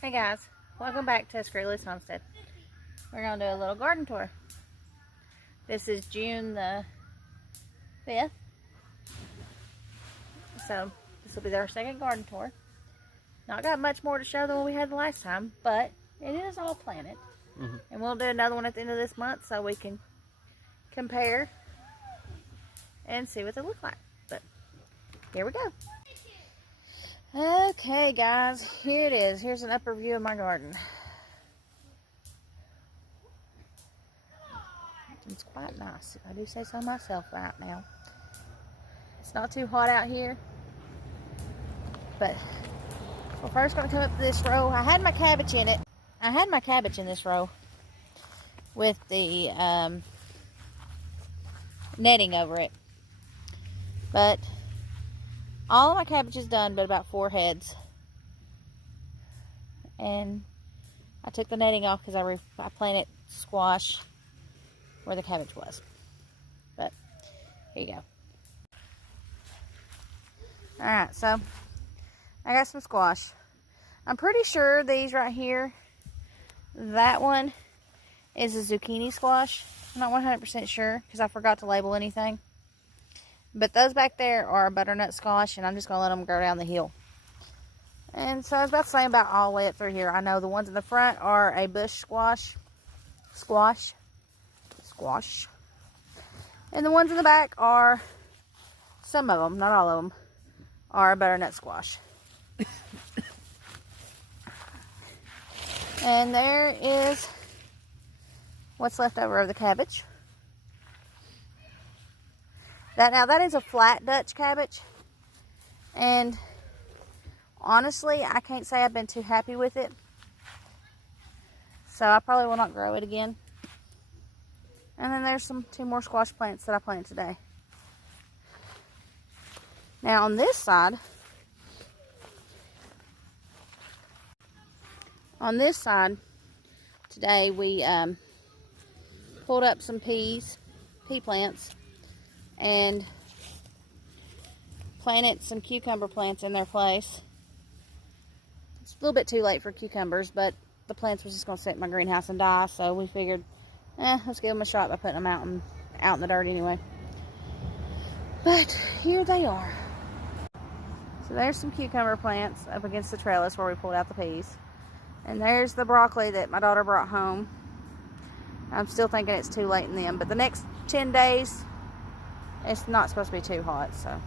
Hey guys, welcome back to Screwless Homestead. We're going to do a little garden tour. This is June the 5th. So this will be our second garden tour. Not got much more to show than what we had the last time, but it is all planted. And we'll do another one at the end of this month so we can compare and see what they look like. But here we go. Okay guys, here it is. Here's an upper view of my garden. It's quite nice, if I do say so myself right now. It's not too hot out here. But we're first going to come up to this row. I had my cabbage in it. I had my cabbage in this row with the netting over it. But all of my cabbage is done, but about 4 heads. And I took the netting off because I planted squash where the cabbage was. But here you go. Alright, so I got some squash. I'm pretty sure these right here, that one is a zucchini squash. I'm not 100% sure because I forgot to label anything. But those back there are a butternut squash, and I'm just going to let them grow down the hill. And so I was about to say about all the way up through here. I know the ones in the front are a bush squash. And the ones in the back are, some of them, not all of them, are a butternut squash. And there is what's left over of the cabbage. Now that is a flat Dutch cabbage, and honestly I can't say I've been too happy with it, so I probably will not grow it again. And then there's 2 more squash plants that I planted today. Now on this side today we pulled up some pea plants and planted some cucumber plants in their place. It's a little bit too late for cucumbers, but the plants was just going to sit in my greenhouse and die, so we figured, let's give them a shot by putting them out in the dirt anyway. But here they are. So there's some cucumber plants up against the trellis where we pulled out the peas. And there's the broccoli that my daughter brought home. I'm still thinking it's too late in them, but the next 10 days, it's not supposed to be too hot, so.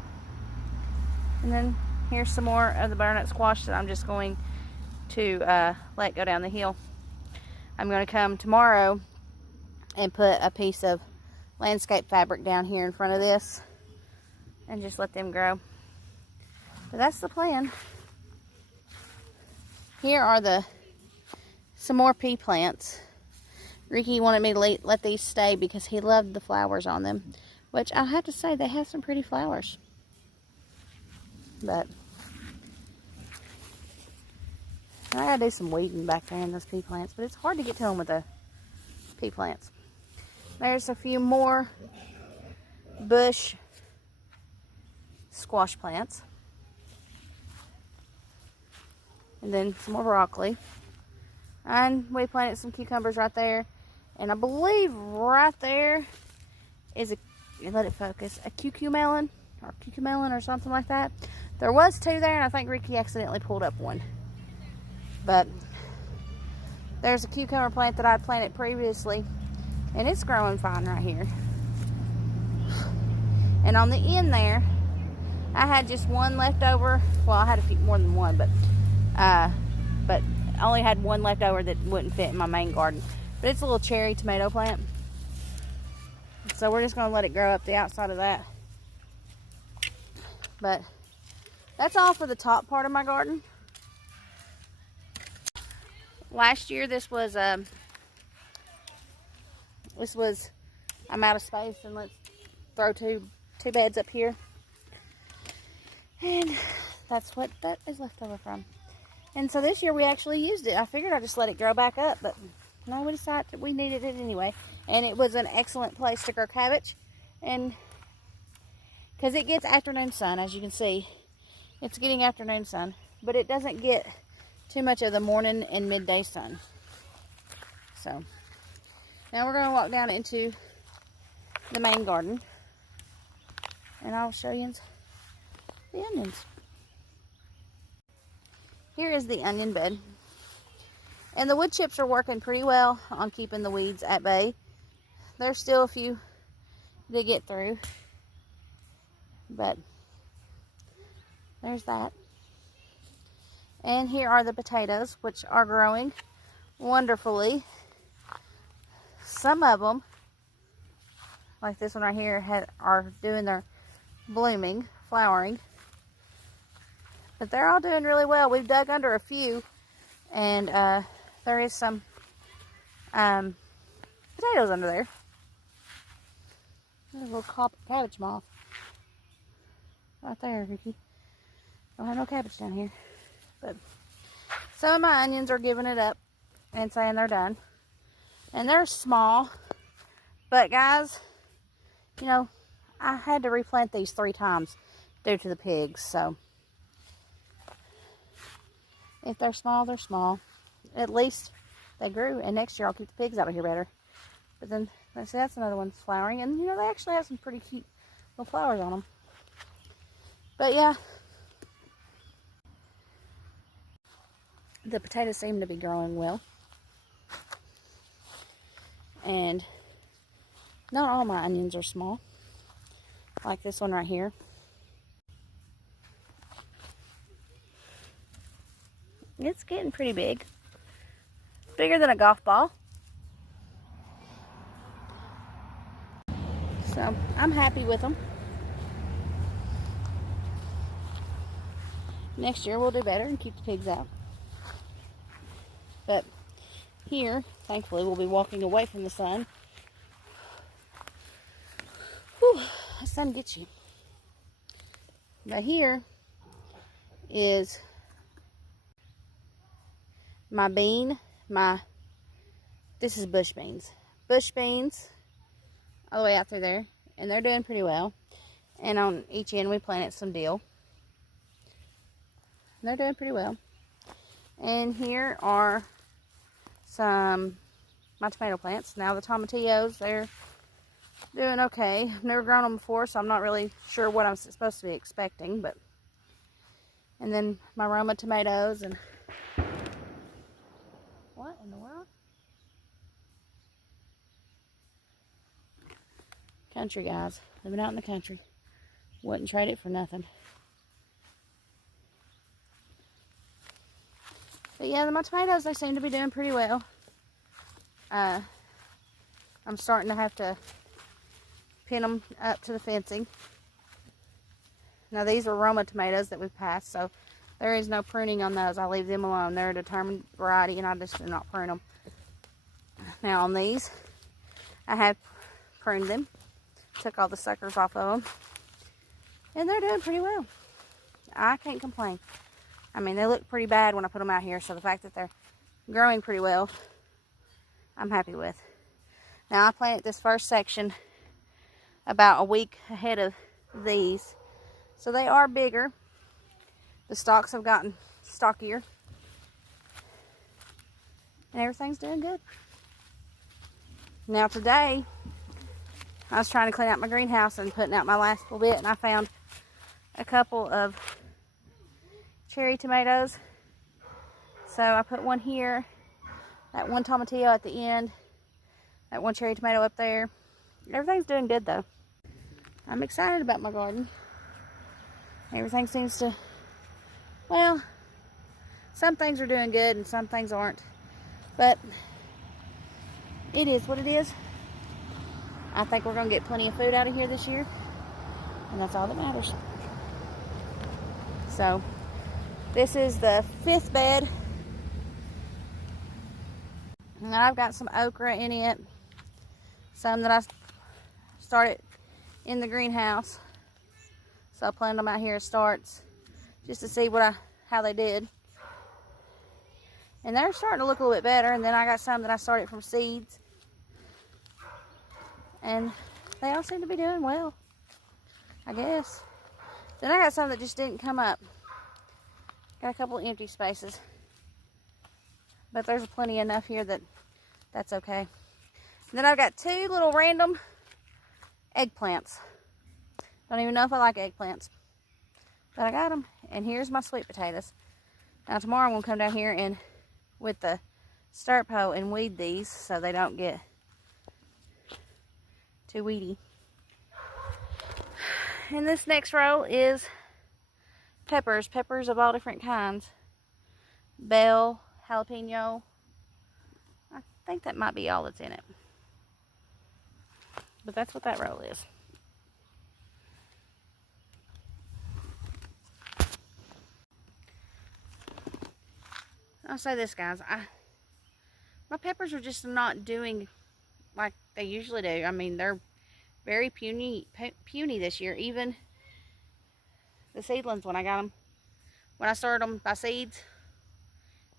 And then here's some more of the butternut squash that I'm just going to let go down the hill. I'm going to come tomorrow and put a piece of landscape fabric down here in front of this and just let them grow. But that's the plan. Here are some more pea plants. Ricky wanted me to let these stay because he loved the flowers on them. Which I have to say, they have some pretty flowers. But I gotta do some weeding back there in those pea plants. But it's hard to get to them with the pea plants. There's a few more bush squash plants. And then some more broccoli. And we planted some cucumbers right there. And I believe right there is let it focus, a cucumelon or something like that. There was 2 there, and I think Ricky accidentally pulled up one. But there's a cucumber plant that I planted previously, and it's growing fine right here. And on the end there, I had just one left over. Well, I had a few more than one, but I only had one left over that wouldn't fit in my main garden. But it's a little cherry tomato plant. So we're just going to let it grow up the outside of that. But that's all for the top part of my garden. Last year this was I'm out of space, and let's throw two beds up here. And that's what that is left over from. And so this year we actually used it. I figured I'd just let it grow back up, but no, we decided that we needed it anyway. And it was an excellent place to grow cabbage. And because it gets afternoon sun, as you can see. It's getting afternoon sun, but it doesn't get too much of the morning and midday sun. So now we're going to walk down into the main garden, and I'll show you the onions. Here is the onion bed, and the wood chips are working pretty well on keeping the weeds at bay. There's still a few to get through, but there's that. And here are the potatoes, which are growing wonderfully. Some of them, like this one right here, are doing their blooming, flowering. But they're all doing really well. We've dug under a few, and there is some potatoes under there. There's a little cabbage moth right there, Ricky. Don't have no cabbage down here. But some of my onions are giving it up and saying they're done. And they're small. But guys, you know, I had to replant these 3 times due to the pigs. So if they're small, they're small. At least they grew. And next year I'll keep the pigs out of here better. But then, see, that's another one flowering. And, you know, they actually have some pretty cute little flowers on them. But, yeah. The potatoes seem to be growing well. And not all my onions are small. Like this one right here. It's getting pretty big. Bigger than a golf ball. So, I'm happy with them. Next year we'll do better and keep the pigs out. But here, thankfully, we'll be walking away from the sun. Whew, the sun gets you. But here is my bean, this is bush beans. Bush beans all the way out through there. And they're doing pretty well. And on each end we planted some dill. And they're doing pretty well. And here are my tomato plants. Now the tomatillos, they're doing okay. I've never grown them before, so I'm not really sure what I'm supposed to be expecting. And then my Roma tomatoes and what in the world? Country, guys. Living out in the country. Wouldn't trade it for nothing. But yeah, my tomatoes, they seem to be doing pretty well. I'm starting to have to pin them up to the fencing. Now these are Roma tomatoes that we've passed, so there is no pruning on those. I leave them alone. They're a determined variety, and I just do not prune them. Now on these, I have pruned them. Took all the suckers off of them. And they're doing pretty well. I can't complain. I mean, they look pretty bad when I put them out here, so the fact that they're growing pretty well, I'm happy with. Now, I planted this first section about a week ahead of these, so they are bigger. The stalks have gotten stockier, and everything's doing good. Now, today, I was trying to clean out my greenhouse and putting out my last little bit, and I found a couple of cherry tomatoes. So I put one here, that one tomatillo at the end, that one cherry tomato up there. Everything's doing good though. I'm excited about my garden. Everything seems to, well, some things are doing good and some things aren't. But it is what it is. I think we're going to get plenty of food out of here this year. And that's all that matters. So, this is the 5th bed. And I've got some okra in it. Some that I started in the greenhouse. So I planted them out here as starts. Just to see how they did. And they're starting to look a little bit better. And then I got some that I started from seeds. And they all seem to be doing well, I guess. Then I got some that just didn't come up. Got a couple of empty spaces. But there's plenty enough here that that's okay. And then I've got 2 little random eggplants. Don't even know if I like eggplants. But I got them. And here's my sweet potatoes. Now tomorrow I'm going to come down here and with the stirrup hoe and weed these so they don't get too weedy. And this next row is peppers. Peppers of all different kinds. Bell, jalapeno. I think that might be all that's in it. But that's what that row is. I'll say this, guys. My peppers are just not doing like they usually do. I mean, they're very puny this year. Even the seedlings, when I started them by seeds,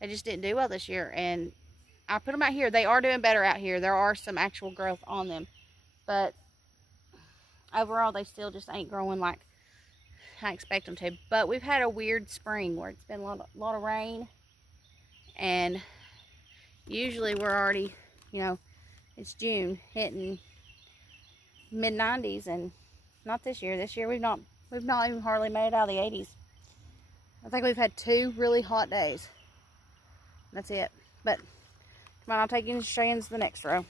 they just didn't do well this year. And I put them out here. They are doing better out here. There are some actual growth on them. But overall, they still just ain't growing like I expect them to. But we've had a weird spring where it's been a lot of rain. And usually we're already, it's June, hitting mid-90s, and not this year. This year we've not even hardly made it out of the 80s. I think we've had 2 really hot days. That's it. But come on, I'll take you and show you into the next row.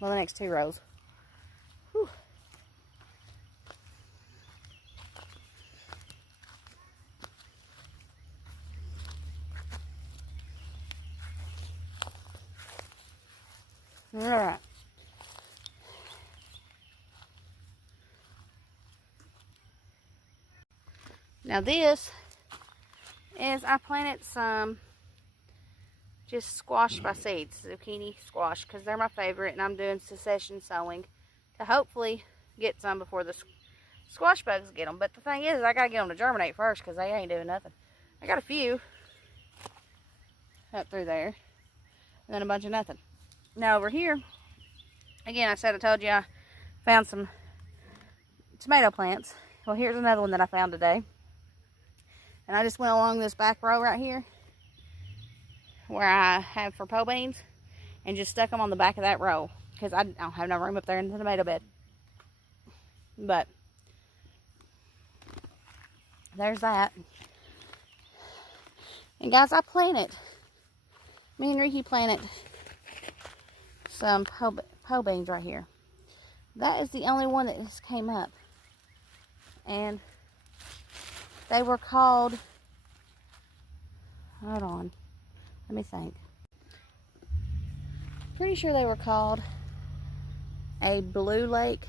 Well, the next 2 rows. Whew. All right. Now this is, I planted some just squash by seeds, zucchini squash, because they're my favorite, and I'm doing succession sowing to hopefully get some before the squash bugs get them. But the thing is, I got to get them to germinate first because they ain't doing nothing. I got a few up through there, and then a bunch of nothing. Now over here, again, I told you I found some tomato plants. Well, here's another one that I found today. And I just went along this back row right here where I have for pole beans and just stuck them on the back of that row because I don't have no room up there in the tomato bed. But there's that. And guys, me and Ricky planted some pole beans right here. That is the only one that just came up. And they were called, hold on, let me think. Pretty sure they were called a Blue Lake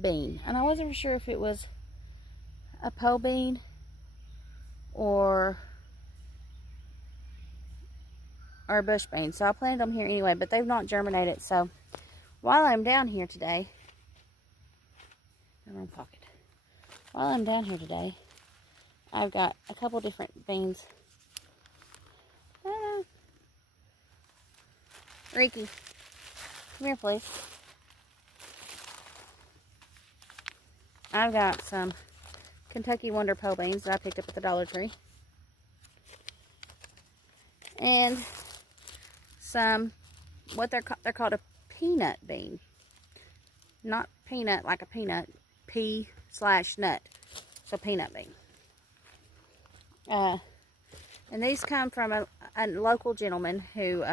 bean. And I wasn't sure if it was a pole bean or a bush bean. So I planted them here anyway, but they've not germinated. So while I'm down here today, in my pocket. While I'm down here today, I've got a couple different beans. Ricky, come here, please. I've got some Kentucky Wonder pole beans that I picked up at the Dollar Tree. And some, what they're called a peanut bean. Not peanut like a peanut, pea/nut. So peanut bean. And these come from a local gentleman who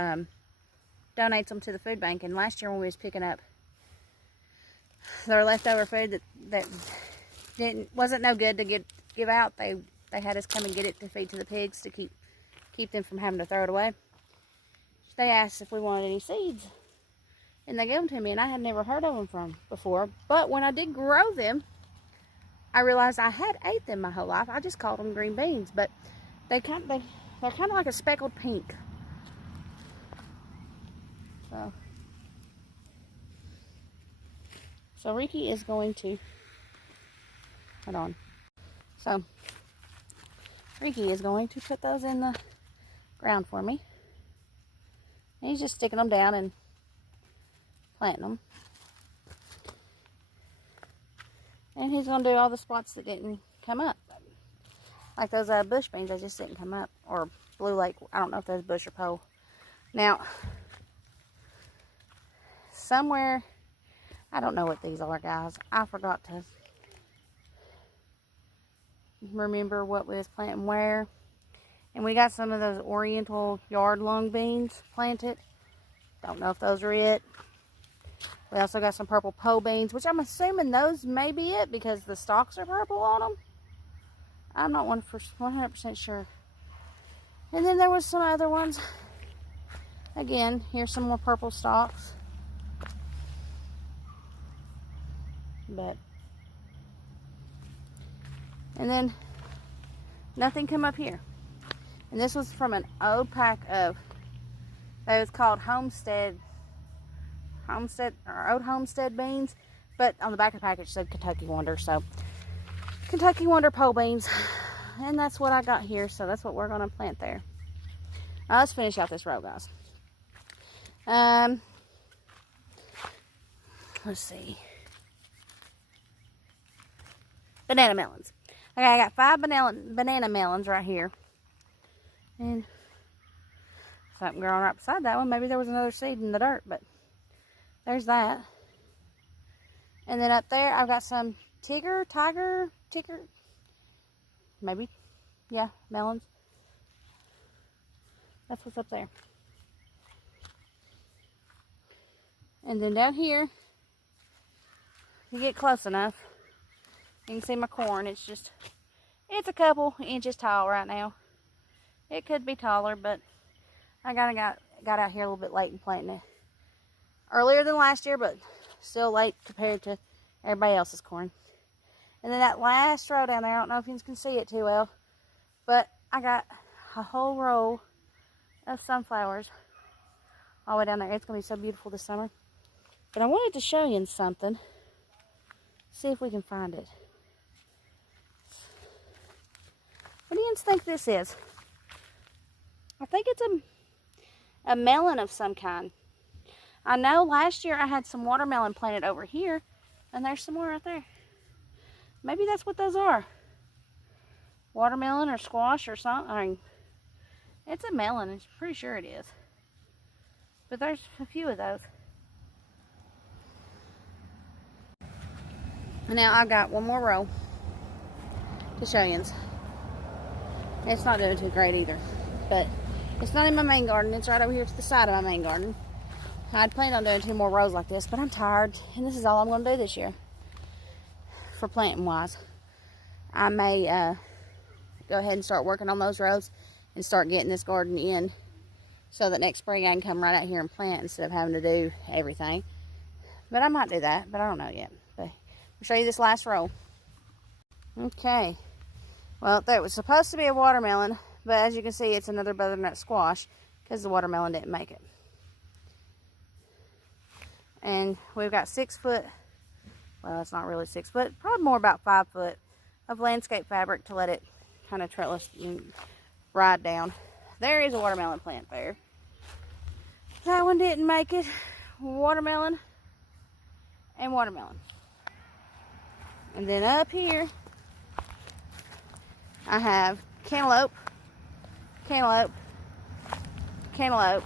donates them to the food bank. And last year when we was picking up their leftover food that wasn't no good to give out, they had us come and get it to feed to the pigs to keep them from having to throw it away. They asked if we wanted any seeds, and they gave them to me, and I had never heard of them before. But when I did grow them, I realized I had ate them my whole life. I just called them green beans, but they're kind of like a speckled pink. So Ricky is going to, hold on. So Ricky is going to put those in the ground for me. And he's just sticking them down and planting them. And he's going to do all the spots that didn't come up. Like those bush beans, they just didn't come up. Or blue lake. I don't know if that's bush or pole. Now, somewhere, I don't know what these are, guys. I forgot to remember what we was planting where. And we got some of those oriental yard long beans planted. Don't know if those are it. We also got some purple pole beans, which I'm assuming those may be it because the stalks are purple on them. I'm not 100% sure. And then there was some other ones. Again, here's some more purple stalks. But, and then nothing come up here. And this was from an old pack of, that was called Homestead or Old Homestead beans. But on the back of the package said Kentucky Wonder. So, Kentucky Wonder pole beans. And that's what I got here. So that's what we're going to plant there. Now let's finish out this row, guys. Let's see. Banana melons. Okay, I got 5 banana melons right here. And something growing right beside that one. Maybe there was another seed in the dirt, but there's that. And then up there, I've got some tiger, maybe, yeah, melons. That's what's up there. And then down here, you get close enough, you can see my corn. It's a couple inches tall right now. It could be taller, but I got out here a little bit late and planting it. Earlier than last year, but still late compared to everybody else's corn. And then that last row down there, I don't know if you can see it too well, but I got a whole row of sunflowers all the way down there. It's going to be so beautiful this summer. But I wanted to show you something. See if we can find it. What do you think this is? I think it's a melon of some kind. I know last year I had some watermelon planted over here, and there's some more right there. Maybe that's what those are. Watermelon or squash or something. I mean, it's a melon. I'm pretty sure it is. But there's a few of those. And now I've got one more row to show you. It's not doing too great either, but it's not in my main garden. It's right over here to the side of my main garden. I'd planned on doing 2 more rows like this, but I'm tired, and this is all I'm going to do this year for planting wise. I may go ahead and start working on those rows and start getting this garden in so that next spring I can come right out here and plant instead of having to do everything. But I might do that, but I don't know yet. But I'll show you this last row. Okay. Well, there was supposed to be a watermelon, but as you can see, it's another butternut squash because the watermelon didn't make it. And we've got 6 foot, well, it's not really 6 foot, probably more about 5 foot of landscape fabric to let it kind of trellis and ride down. There is a watermelon plant there. That one didn't make it. Watermelon and watermelon. And then up here, I have cantaloupe, cantaloupe, cantaloupe.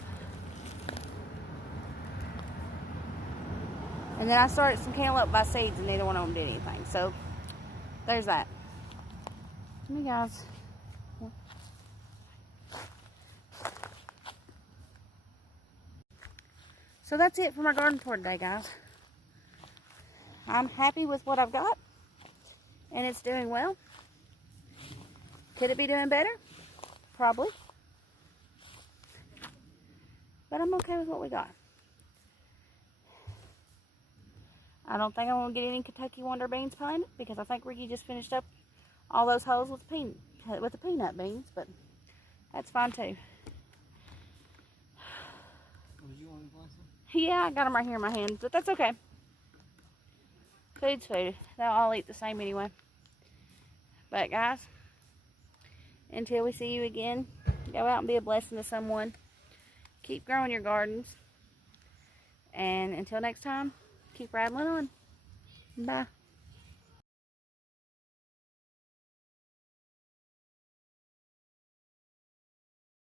And then I started some cantaloupe by seeds and neither one of them did anything. So there's that. Come here, guys. So that's it for my garden tour today, guys. I'm happy with what I've got. And it's doing well. Could it be doing better? Probably. But I'm okay with what we got. I don't think I'm going to get any Kentucky Wonder beans planted because I think Ricky just finished up all those holes with the peanut beans, but that's fine too. Did you want to plant some? Yeah, I got them right here in my hand, but that's okay. Food's food. They'll all eat the same anyway. But guys, until we see you again, go out and be a blessing to someone. Keep growing your gardens. And until next time, keep rattling on. Bye.